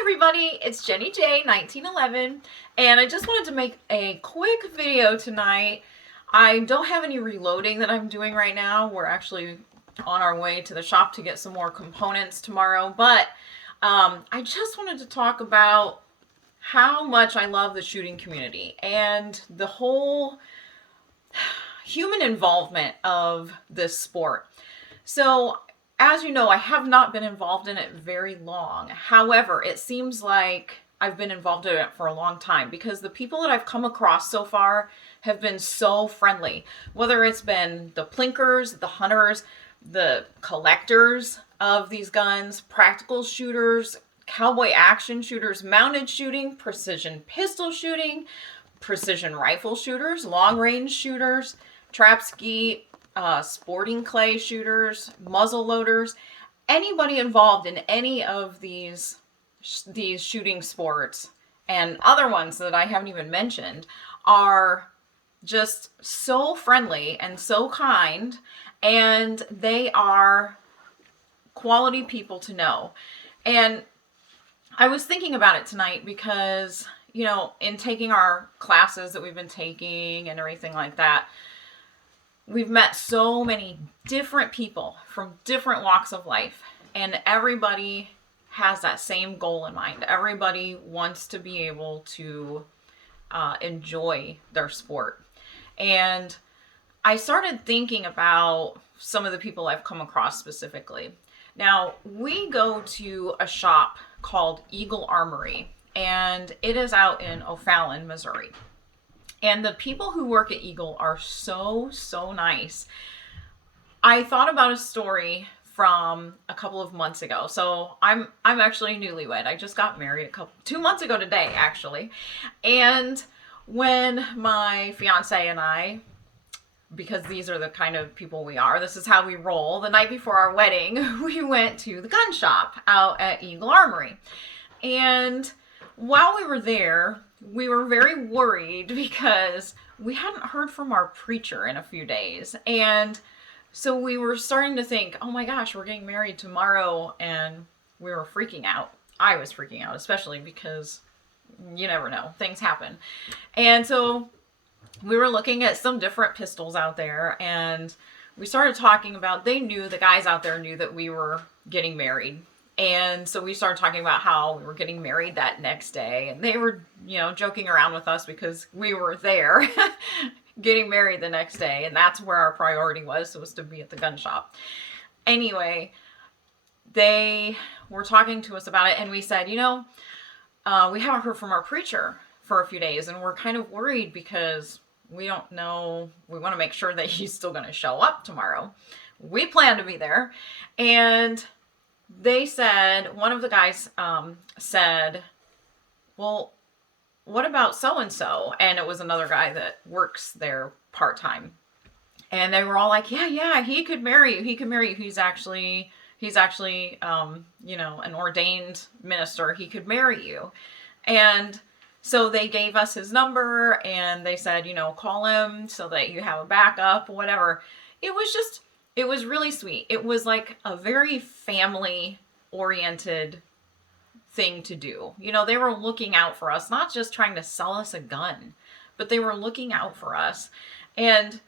everybody, it's Jenny J 1911, and I just wanted to make a quick video tonight. I don't have any reloading that I'm doing right now. We're actually on our way to the shop to get some more components tomorrow, but I just wanted to talk about how much I love the shooting community and the whole human involvement of this sport. So, as you know, I have not been involved in it very long. However, it seems like I've been involved in it for a long time because the people that I've come across so far have been so friendly. Whether it's been the plinkers, the hunters, the collectors of these guns, practical shooters, cowboy action shooters, mounted shooting, precision pistol shooting, precision rifle shooters, long range shooters, trap ski, sporting clay shooters, muzzle loaders, anybody involved in any of these shooting sports and other ones that I haven't even mentioned are just so friendly and so kind, and they are quality people to know. And I was thinking about it tonight because, you know, in taking our classes that we've been taking and everything like that, we've met so many different people from different walks of life, and everybody has that same goal in mind. Everybody wants to be able to enjoy their sport. And I started thinking about some of the people I've come across specifically. Now, we go to a shop called Eagle Armory, and it is out in O'Fallon, Missouri. And the people who work at Eagle are so nice. I thought about a story from a couple of months ago. So I'm actually newlywed. I just got married 2 months ago today, actually. And when my fiance and I, because these are the kind of people we are, this is how we roll, the night before our wedding, we went to the gun shop out at Eagle Armory. And while we were there, we were very worried because we hadn't heard from our preacher in a few days. And so we were starting to think, oh my gosh, we're getting married tomorrow. And we were freaking out. I was freaking out, especially because you never know, things happen. And so we were looking at some different pistols out there, and we started talking about, the guys out there knew that we were getting married. And so we started talking about how we were getting married that next day, and they were, joking around with us because we were there getting married the next day, and that's where our priority was to be at the gun shop. Anyway, they were talking to us about it, and we said, we haven't heard from our preacher for a few days, and we're kind of worried because we don't know, we want to make sure that he's still going to show up tomorrow. We plan to be there. And they said, one of the guys said, well, what about so-and-so? And it was another guy that works there part-time. And they were all like, yeah, he could marry you. He could marry you. He's actually, an ordained minister. He could marry you. And so they gave us his number, and they said, call him so that you have a backup, whatever. It was really sweet. It was like a very family-oriented thing to do. They were looking out for us, not just trying to sell us a gun, but they were looking out for us. And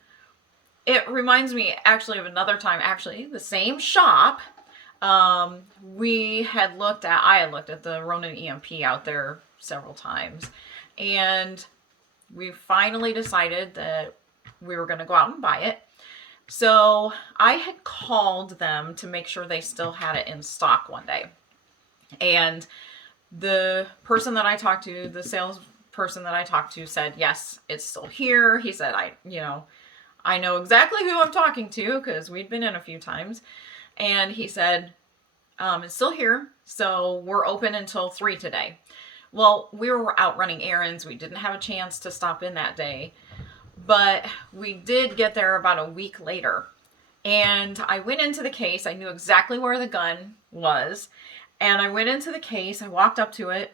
it reminds me actually of another time, the same shop. I had looked at the Ronin EMP out there several times, and we finally decided that we were going to go out and buy it. So I had called them to make sure they still had it in stock one day. And the person that I talked to, the salesperson that I talked to, said, yes, it's still here. He said, I know exactly who I'm talking to because we'd been in a few times. And he said, it's still here. So we're open until 3 today. Well, we were out running errands. We didn't have a chance to stop in that day, but we did get there about a week later. And I went into the case. I knew exactly where the gun was. And I went into the case. I walked up to it,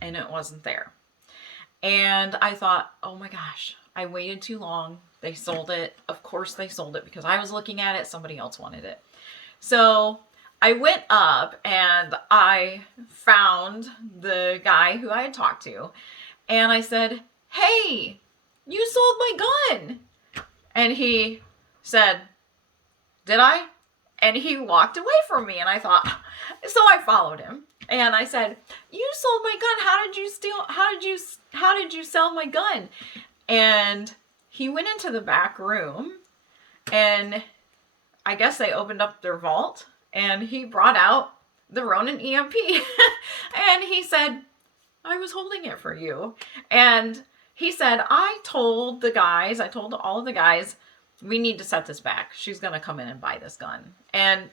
and it wasn't there. And I thought, oh my gosh, I waited too long. They sold it. Of course they sold it because I was looking at it. Somebody else wanted it. So I went up and I found the guy who I had talked to, and I said, "Hey, you sold my gun." And he said, "Did I?" And he walked away from me, and I thought, so I followed him. And I said, "You sold my gun. How did you sell my gun?" And he went into the back room, and I guess they opened up their vault, and he brought out the Ronin EMP. And he said, "I was holding it for you." And he said, I told all of the guys, we need to set this back. She's going to come in and buy this gun. And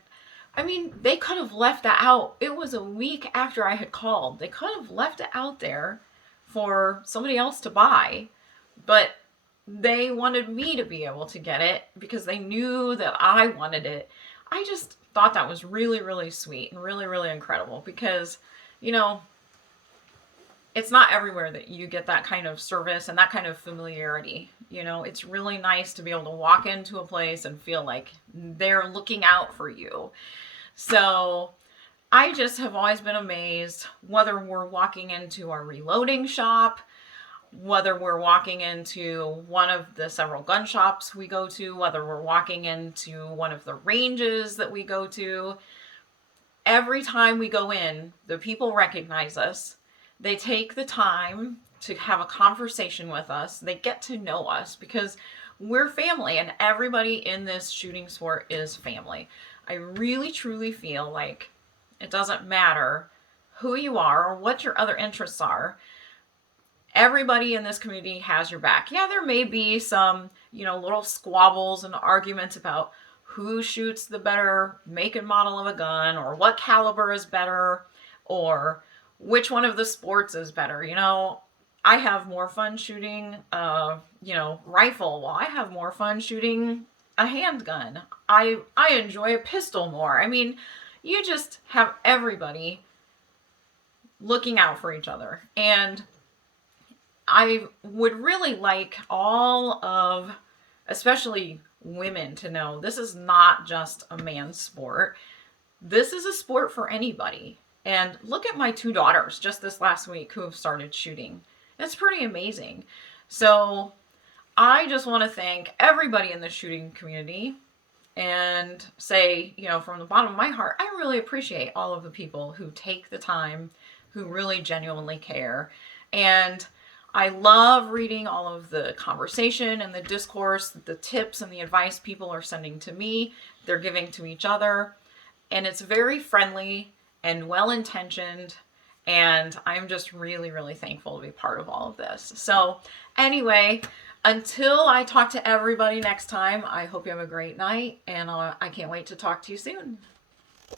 I mean, they could have left that out. It was a week after I had called. They could have left it out there for somebody else to buy, but they wanted me to be able to get it because they knew that I wanted it. I just thought that was really, really sweet and really, really incredible because, you know, it's not everywhere that you get that kind of service and that kind of familiarity. You know, it's really nice to be able to walk into a place and feel like they're looking out for you. So I just have always been amazed, whether we're walking into our reloading shop, whether we're walking into one of the several gun shops we go to, whether we're walking into one of the ranges that we go to. Every time we go in, the people recognize us. They take the time to have a conversation with us. They get to know us because we're family, and everybody in this shooting sport is family. I really truly feel like it doesn't matter who you are or what your other interests are. Everybody in this community has your back. Yeah, there may be some, little squabbles and arguments about who shoots the better make and model of a gun, or what caliber is better, or which one of the sports is better. I have more fun shooting rifle, while I have more fun shooting a handgun. I enjoy a pistol more. I mean, you just have everybody looking out for each other. And I would really like all of, especially women, to know this is not just a man's sport. This is a sport for anybody. And look at my 2 daughters just this last week who have started shooting. It's pretty amazing. So I just want to thank everybody in the shooting community and say, from the bottom of my heart, I really appreciate all of the people who take the time, who really genuinely care. And I love reading all of the conversation and the discourse, the tips and the advice people are sending to me, they're giving to each other. And it's very friendly and well-intentioned, and I'm just really, really thankful to be part of all of this. So anyway, until I talk to everybody next time, I hope you have a great night, and I can't wait to talk to you soon.